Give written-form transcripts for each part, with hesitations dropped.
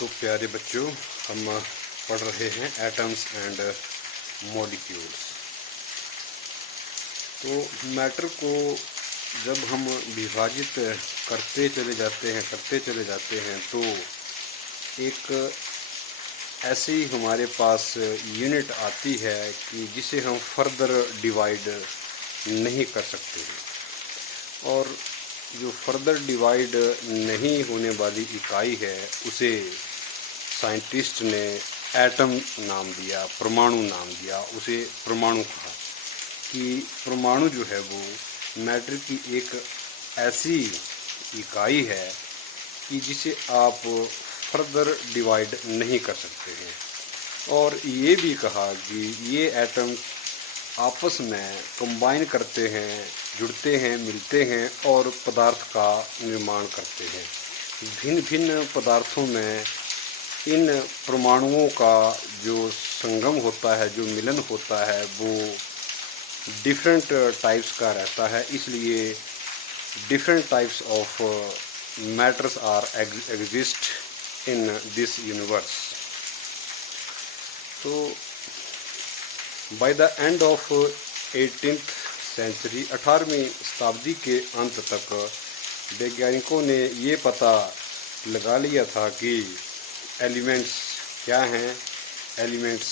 तो प्यारे बच्चों, हम पढ़ रहे हैं एटम्स एंड मॉलिक्यूल्स। तो मैटर को जब हम विभाजित करते चले जाते हैं तो एक ऐसी हमारे पास यूनिट आती है कि जिसे हम फर्दर डिवाइड नहीं कर सकते हैं। और जो फर्दर डिवाइड नहीं होने वाली इकाई है उसे साइंटिस्ट ने एटम नाम दिया, परमाणु नाम दिया, उसे परमाणु कहा कि परमाणु जो है वो मैटर की एक ऐसी इकाई है कि जिसे आप फर्दर डिवाइड नहीं कर सकते हैं। और ये भी कहा कि ये एटम आपस में कंबाइन करते हैं, जुड़ते हैं, मिलते हैं और पदार्थ का निर्माण करते हैं। भिन्न भिन्न पदार्थों में इन परमाणुओं का जो संगम होता है, जो मिलन होता है, वो डिफरेंट टाइप्स का रहता है। इसलिए different types of matters are exist in this universe. तो by the end of 18th century, 18वीं शताब्दी के अंत तक वैज्ञानिकों ने ये पता लगा लिया था कि एलिमेंट्स क्या हैं। एलिमेंट्स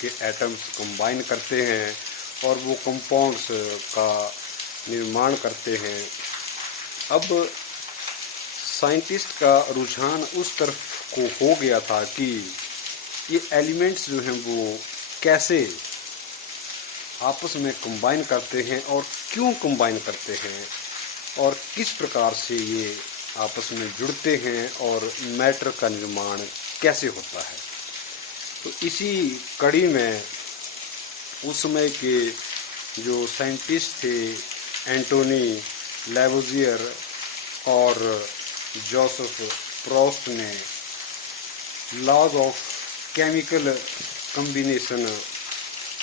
के एटम्स कंबाइन करते हैं और वो कंपाउंड्स का निर्माण करते हैं। अब साइंटिस्ट का रुझान उस तरफ को हो गया था कि ये एलिमेंट्स जो हैं वो कैसे आपस में कंबाइन करते हैं और क्यों कंबाइन करते हैं और किस प्रकार से ये आपस में जुड़ते हैं और मैटर का निर्माण कैसे होता है। तो इसी कड़ी में उस समय के जो साइंटिस्ट थे, एंटोनी लैवोजियर और जोसेफ प्रोस्ट ने लॉज ऑफ केमिकल कॉम्बिनेशन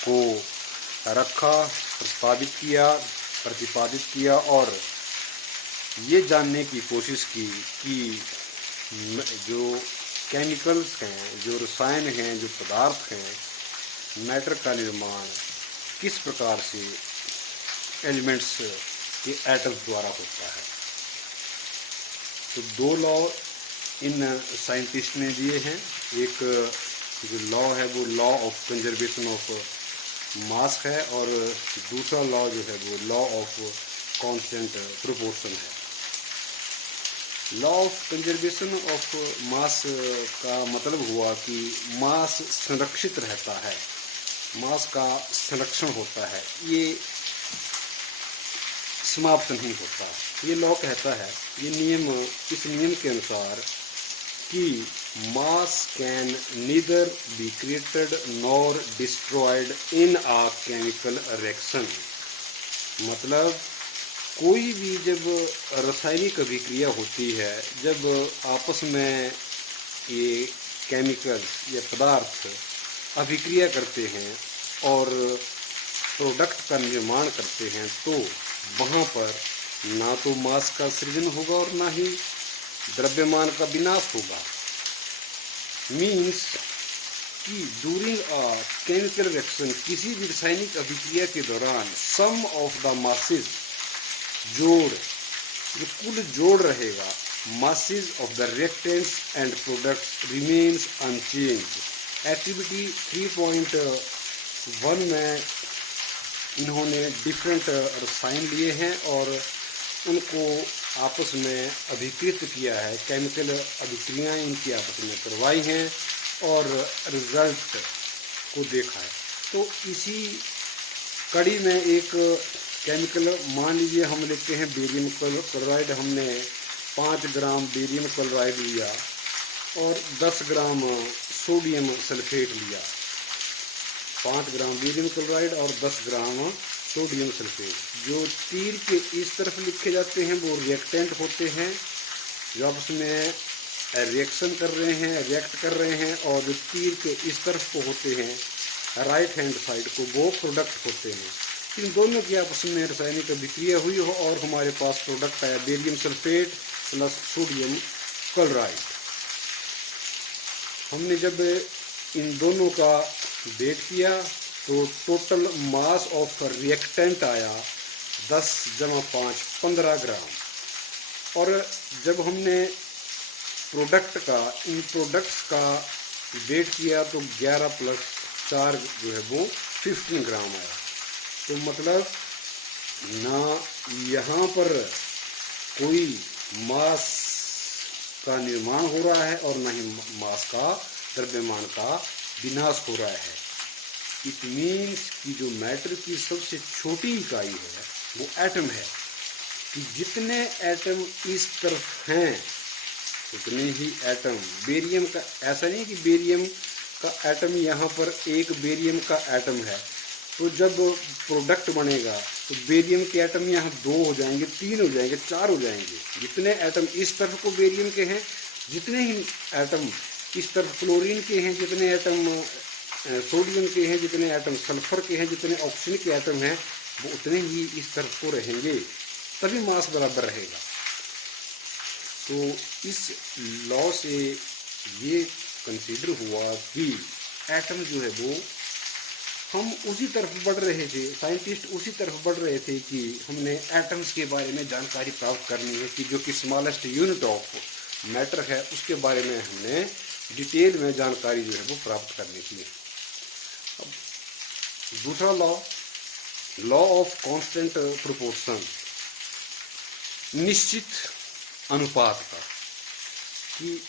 को रखा, प्रतिपादित किया और ये जानने की कोशिश की कि जो केमिकल्स हैं, जो रसायन हैं, जो पदार्थ हैं, मैटर का निर्माण किस प्रकार से एलिमेंट्स के एटम्स द्वारा होता है। तो दो लॉ इन साइंटिस्ट ने दिए हैं। एक जो लॉ है वो law of conservation of mass है और दूसरा लॉ जो है वो लॉ ऑफ कांस्टेंट प्रोपोर्शन है। Law of conservation of mass का मतलब हुआ कि मास संरक्षित रहता है, मास का संरक्षण होता है, ये समाप्त नहीं होता। ये लॉ कहता है, ये नियम, इस नियम के अनुसार कि mass can neither be created nor destroyed in a chemical reaction। मतलब कोई भी जब रासायनिक अभिक्रिया होती है, जब आपस में ये केमिकल्स या पदार्थ अभिक्रिया करते हैं और प्रोडक्ट का निर्माण करते हैं, तो वहाँ पर ना तो मास का सृजन होगा और ना ही द्रव्यमान का विनाश होगा। मीन्स कि ड्यूरिंग अ केमिकल रिएक्शन, किसी भी रासायनिक अभिक्रिया के दौरान सम ऑफ द मासेस, जोड़, जो कुल जोड़ रहेगा, masses of the reactants and products remains unchanged. Activity 3.1 में इन्होंने डिफरेंट रसायन लिए हैं और उनको आपस में अभिकृत किया है, केमिकल अभिक्रियाएँ इनकी आपस में करवाई हैं और रिजल्ट को देखा है। तो इसी कड़ी में एक केमिकल, मान लीजिए हम लेते हैं बेरियम क्लोराइड, हमने 5 ग्राम बेरियम क्लोराइड लिया और 10 ग्राम सोडियम सल्फेट लिया। 5 ग्राम बेरियम क्लोराइड और 10 ग्राम सोडियम सल्फेट। जो तीर के इस तरफ लिखे जाते हैं वो रिएक्टेंट होते हैं, जो आपस में रिएक्शन कर रहे हैं, रिएक्ट कर रहे हैं, और जो तीर के इस तरफ को होते हैं राइट हैंड साइड को, वो प्रोडक्ट होते हैं। इन दोनों की आपस में रासायनिक अभिक्रिया हुई हो और हमारे पास प्रोडक्ट आया barium sulphate plus sodium chloride. हमने जब इन दोनों का वेट किया तो टोटल मास ऑफ रिएक्टेंट आया 10 जमा 5 15 ग्राम। और जब हमने प्रोडक्ट का इन प्रोडक्ट्स का वेट किया तो 11 + 4 जो है वो 15 ग्राम आया। तो मतलब ना यहाँ पर कोई मास का निर्माण हो रहा है और ना ही मास का द्रव्यमान का विनाश हो रहा है। इट मीन्स कि जो मैटर की सबसे छोटी इकाई है वो एटम है, कि जितने एटम इस तरफ हैं उतने ही एटम बेरियम का, ऐसा नहीं कि बेरियम का एटम यहाँ पर एक बेरियम का एटम है तो जब प्रोडक्ट बनेगा तो बेरियम के एटम यहाँ 2 हो जाएंगे, 3 हो जाएंगे, 4 हो जाएंगे। जितने एटम इस तरफ को बेरियम के हैं, जितने ही एटम इस तरफ क्लोरीन के हैं, जितने एटम सोडियम के हैं, जितने एटम सल्फर के हैं, जितने ऑक्सीजन के एटम हैं, वो उतने ही इस तरफ को रहेंगे, तभी मास बराबर रहेगा। तो इस लॉ से ये कंसीडर हुआ कि एटम जो है वो हम उसी तरफ बढ़ रहे थे, साइंटिस्ट उसी तरफ बढ़ रहे थे कि हमने एटम्स के बारे में जानकारी प्राप्त करनी है, कि जो कि स्मॉलेस्ट यूनिट ऑफ मैटर है उसके बारे में हमने डिटेल में जानकारी जो है वो प्राप्त करनी थी। अब दूसरा लॉ ऑफ कांस्टेंट प्रोपोर्शन, निश्चित अनुपात का, कि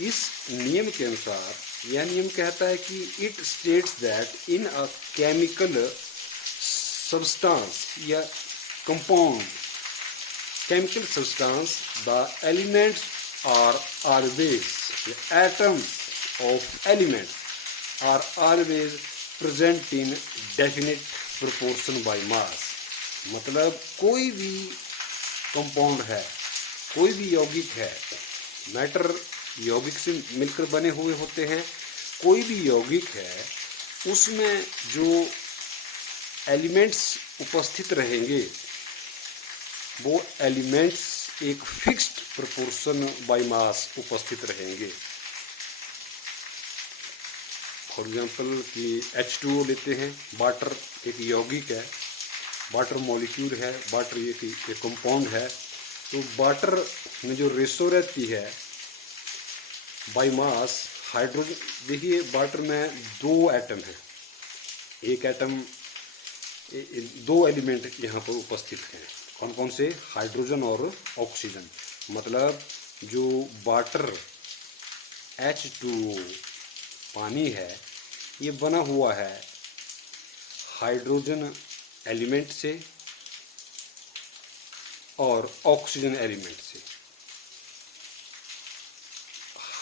इस नियम के अनुसार यह नियम कहता है कि it states that in a chemical substance या compound chemical substance the elements are always, atoms of elements are always present in definite proportion by mass. मतलब कोई भी कंपाउंड है, कोई भी यौगिक है, मैटर यौगिक से मिलकर बने हुए होते हैं, कोई भी यौगिक है उसमें जो एलिमेंट्स उपस्थित रहेंगे वो एलिमेंट्स एक फिक्स्ड प्रोपोर्शन बाय मास उपस्थित रहेंगे। फॉर एग्जांपल कि H2O लेते हैं, वाटर एक यौगिक है, वाटर मॉलिक्यूल है, वाटर एक कंपाउंड है। तो वाटर में जो रेशो रहती है बाय मास, हाइड्रोजन, देखिए वाटर में 2 एटम हैं, एक एटम 2 एलिमेंट यहाँ पर उपस्थित हैं। कौन कौन से? हाइड्रोजन और ऑक्सीजन। मतलब जो वाटर H2O पानी है ये बना हुआ है हाइड्रोजन एलिमेंट से और ऑक्सीजन एलिमेंट से।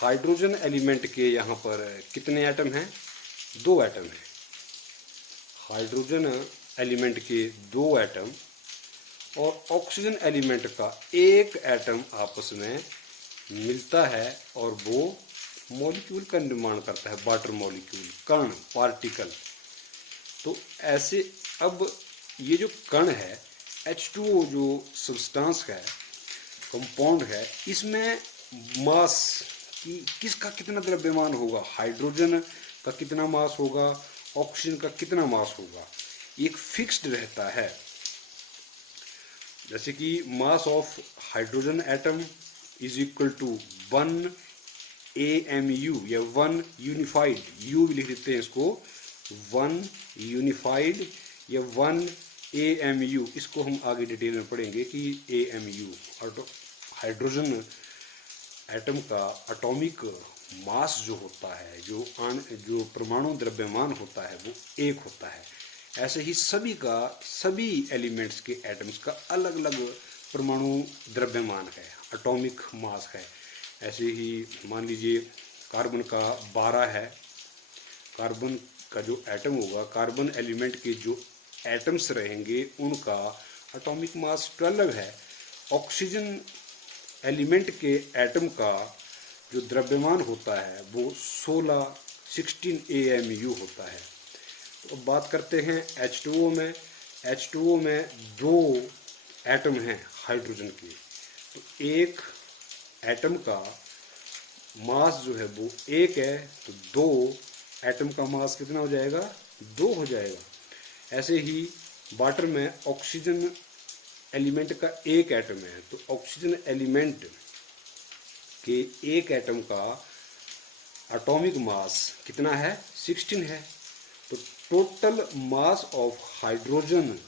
हाइड्रोजन एलिमेंट के यहाँ पर कितने एटम हैं? 2 एटम हैं। हाइड्रोजन एलिमेंट के 2 एटम और ऑक्सीजन एलिमेंट का 1 एटम आपस में मिलता है और वो मॉलिक्यूल का निर्माण करता है, वाटर मॉलिक्यूल, कण, पार्टिकल। तो ऐसे अब ये जो कण है H2O जो सब्सटेंस है, कंपाउंड है, इसमें मास कि किसका कितना द्रव्यमान होगा, हाइड्रोजन का कितना मास होगा, ऑक्सीजन का कितना मास होगा, एक फिक्स्ड रहता है। जैसे कि mass of hydrogen atom is equal to 1 AMU या 1 यूनिफाइड, यू भी लिख देते हैं इसको, 1 यूनिफाइड या 1 AMU। इसको हम आगे डिटेल में पढ़ेंगे कि AMU हाइड्रोजन एटम का एटॉमिक मास जो होता है, जो परमाणु द्रव्यमान होता है वो 1 होता है। ऐसे ही सभी एलिमेंट्स के एटम्स का अलग अलग परमाणु द्रव्यमान है, एटॉमिक मास है। ऐसे ही मान लीजिए कार्बन का 12 है, कार्बन का जो एटम होगा, कार्बन एलिमेंट के जो एटम्स रहेंगे उनका एटॉमिक मास 12 है। ऑक्सीजन एलिमेंट के एटम का जो द्रव्यमान होता है वो 16 AMU होता है। तो अब बात करते हैं H2O में। H2O में 2 एटम हैं हाइड्रोजन के, तो एक एटम का मास जो है वो 1 है, तो 2 एटम का मास कितना हो जाएगा, 2 हो जाएगा। ऐसे ही वाटर में ऑक्सीजन एलिमेंट का 1 एटम है, तो ऑक्सीजन एलिमेंट के 1 एटम का एटॉमिक मास कितना है, 16 है। तो total mass of hydrogen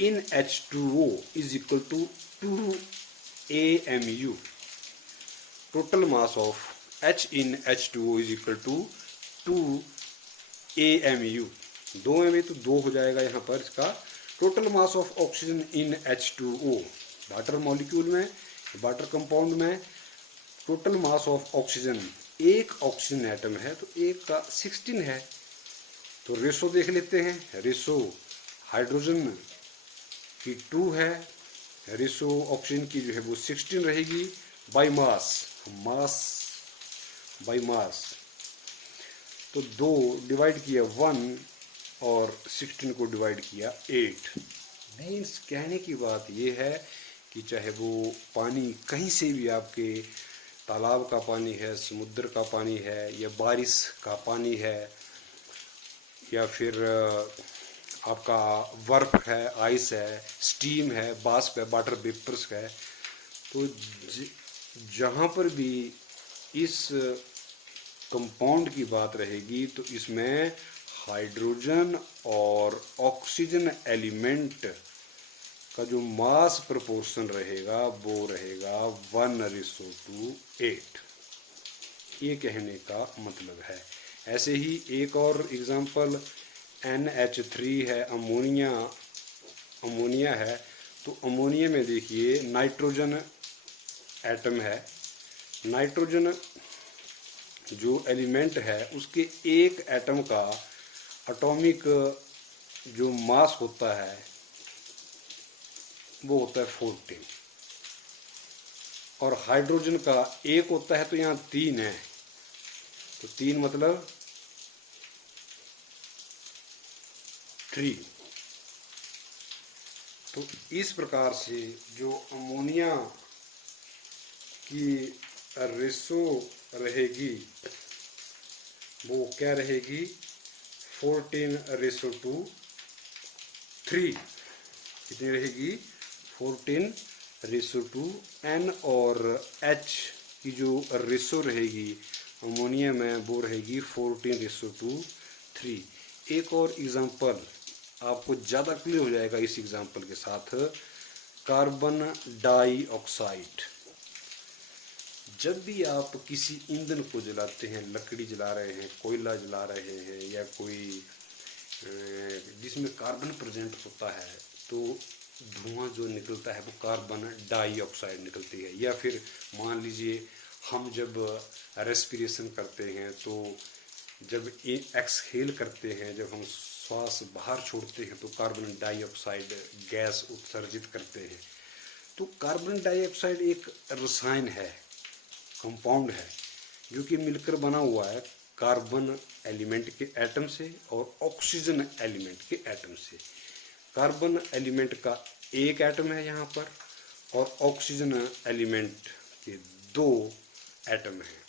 in H2O is equal to 2 AMU। Total mass of H in H2O is equal to 2 AMU। 2 में तो 2 हो जाएगा यहाँ पर इसका। Total mass of oxygen in H2O, water molecule में, वाटर कंपाउंड में टोटल मास ऑफ ऑक्सीजन, एक ऑक्सीजन एटम है तो एक का 16 है। तो रेशो देख लेते हैं। रेशो हाइड्रोजन की 2 है, रेशो ऑक्सीजन की जो है वो 16 रहेगी। By mass, mass by mass, तो 2 डिवाइड किया 1 और 16 को डिवाइड किया 8। मीन्स कहने की बात ये है कि चाहे वो पानी कहीं से भी, आपके तालाब का पानी है, समुद्र का पानी है, या बारिश का पानी है, या फिर आपका बर्फ है, आइस है, स्टीम है, बाष्प है, वाटर वेपर्स है, तो जहाँ पर भी इस कंपाउंड की बात रहेगी तो इसमें हाइड्रोजन और ऑक्सीजन एलिमेंट का जो मास प्रोपोर्शन रहेगा वो रहेगा 1:8। ये कहने का मतलब है। ऐसे ही एक और एग्जांपल NH3 है, अमोनिया है। तो अमोनिया में देखिए नाइट्रोजन एटम है। नाइट्रोजन जो एलिमेंट है उसके एक एटम का एटॉमिक जो मास होता है वो होता है 14, और हाइड्रोजन का एक होता है, तो यहाँ 3 है, तो 3 मतलब 3। तो इस प्रकार से जो अमोनिया की रेशो रहेगी वो क्या रहेगी, 14:3। कितनी रहेगी, 14:2। N और H की जो रेशो रहेगी अमोनिया में वो रहेगी 14:3। एक और एग्जांपल आपको ज़्यादा क्लियर हो जाएगा इस एग्जांपल के साथ। Carbon dioxide. जब भी आप किसी ईंधन को जलाते हैं, लकड़ी जला रहे हैं, कोयला जला रहे हैं, या कोई जिसमें कार्बन प्रेजेंट होता है, तो धुआं जो निकलता है वो कार्बन डाइऑक्साइड निकलती है। या फिर मान लीजिए हम जब रेस्पिरेशन करते हैं, तो जब एक्सहेल करते हैं, जब हम श्वास बाहर छोड़ते हैं, तो कार्बन डाइऑक्साइड गैस उत्सर्जित करते हैं। तो कार्बन डाइऑक्साइड एक रसायन है, कंपाउंड है, जो कि मिलकर बना हुआ है कार्बन एलिमेंट के एटम से और ऑक्सीजन एलिमेंट के एटम से। कार्बन एलिमेंट का एक एटम है यहाँ पर, और ऑक्सीजन एलिमेंट के 2 एटम हैं।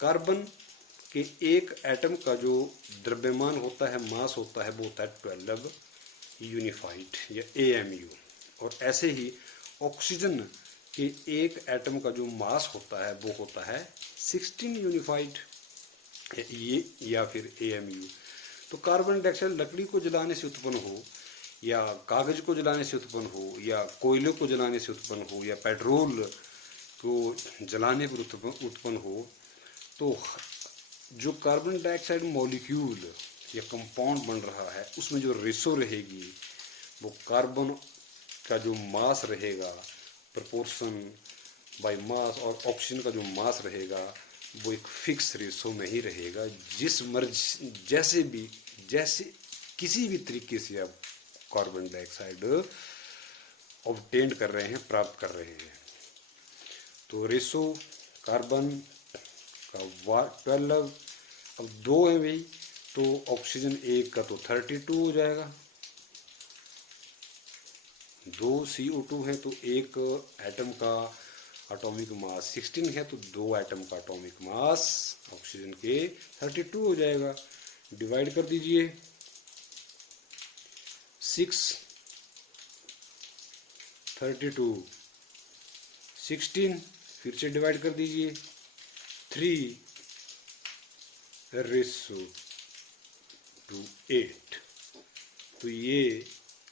कार्बन के एक एटम का जो द्रव्यमान होता है, मास होता है, वो होता है 12 यूनिफाइड या AMU। और ऐसे ही ऑक्सीजन के एक एटम का जो मास होता है वो होता है 16 यूनिफाइड ये या फिर AMU। तो कार्बन डाइऑक्साइड लकड़ी को जलाने से उत्पन्न हो, या कागज को जलाने से उत्पन्न हो, या कोयले को जलाने से उत्पन्न हो, या पेट्रोल को जलाने पर उत्पन्न हो, तो जो कार्बन डाइऑक्साइड मॉलिक्यूल या कंपाउंड बन रहा है उसमें जो रेशो रहेगी वो कार्बन का जो मास रहेगा प्रोपोर्शन बाय मास, और ऑक्सीजन का जो मास रहेगा वो एक फिक्स रेशो में ही रहेगा। जैसे किसी भी तरीके से आप कार्बन डाइऑक्साइड ऑब्टेन कर रहे हैं, प्राप्त कर रहे हैं। तो रेशो कार्बन का 12, अब 2 है भाई, तो ऑक्सीजन एक का तो 32 हो जाएगा। 2 CO2 है तो एक एटम का एटॉमिक मास 16 है तो 2 एटम का एटॉमिक मास ऑक्सीजन के 32 हो जाएगा। डिवाइड कर दीजिए 6 32 16, फिर से डिवाइड कर दीजिए 3:8। तो ये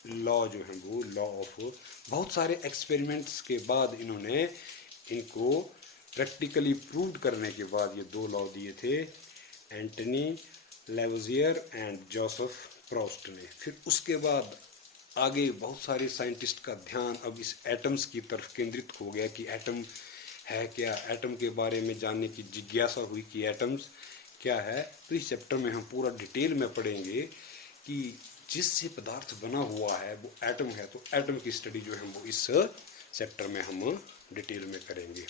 लॉ जो है वो लॉ ऑफ, बहुत सारे एक्सपेरिमेंट्स के बाद इन्होंने इनको प्रैक्टिकली प्रूव करने के बाद ये 2 लॉ दिए थे Antony Lavoisier and Joseph Proust ने। फिर उसके बाद आगे बहुत सारे साइंटिस्ट का ध्यान अब इस एटम्स की तरफ केंद्रित हो गया कि एटम है क्या, एटम के बारे में जानने की जिज्ञासा हुई कि एटम्स क्या है। तो इस चैप्टर में हम पूरा डिटेल में पढ़ेंगे कि जिससे पदार्थ बना हुआ है वो एटम है, तो एटम की स्टडी जो है वो इस चैप्टर में हम डिटेल में करेंगे।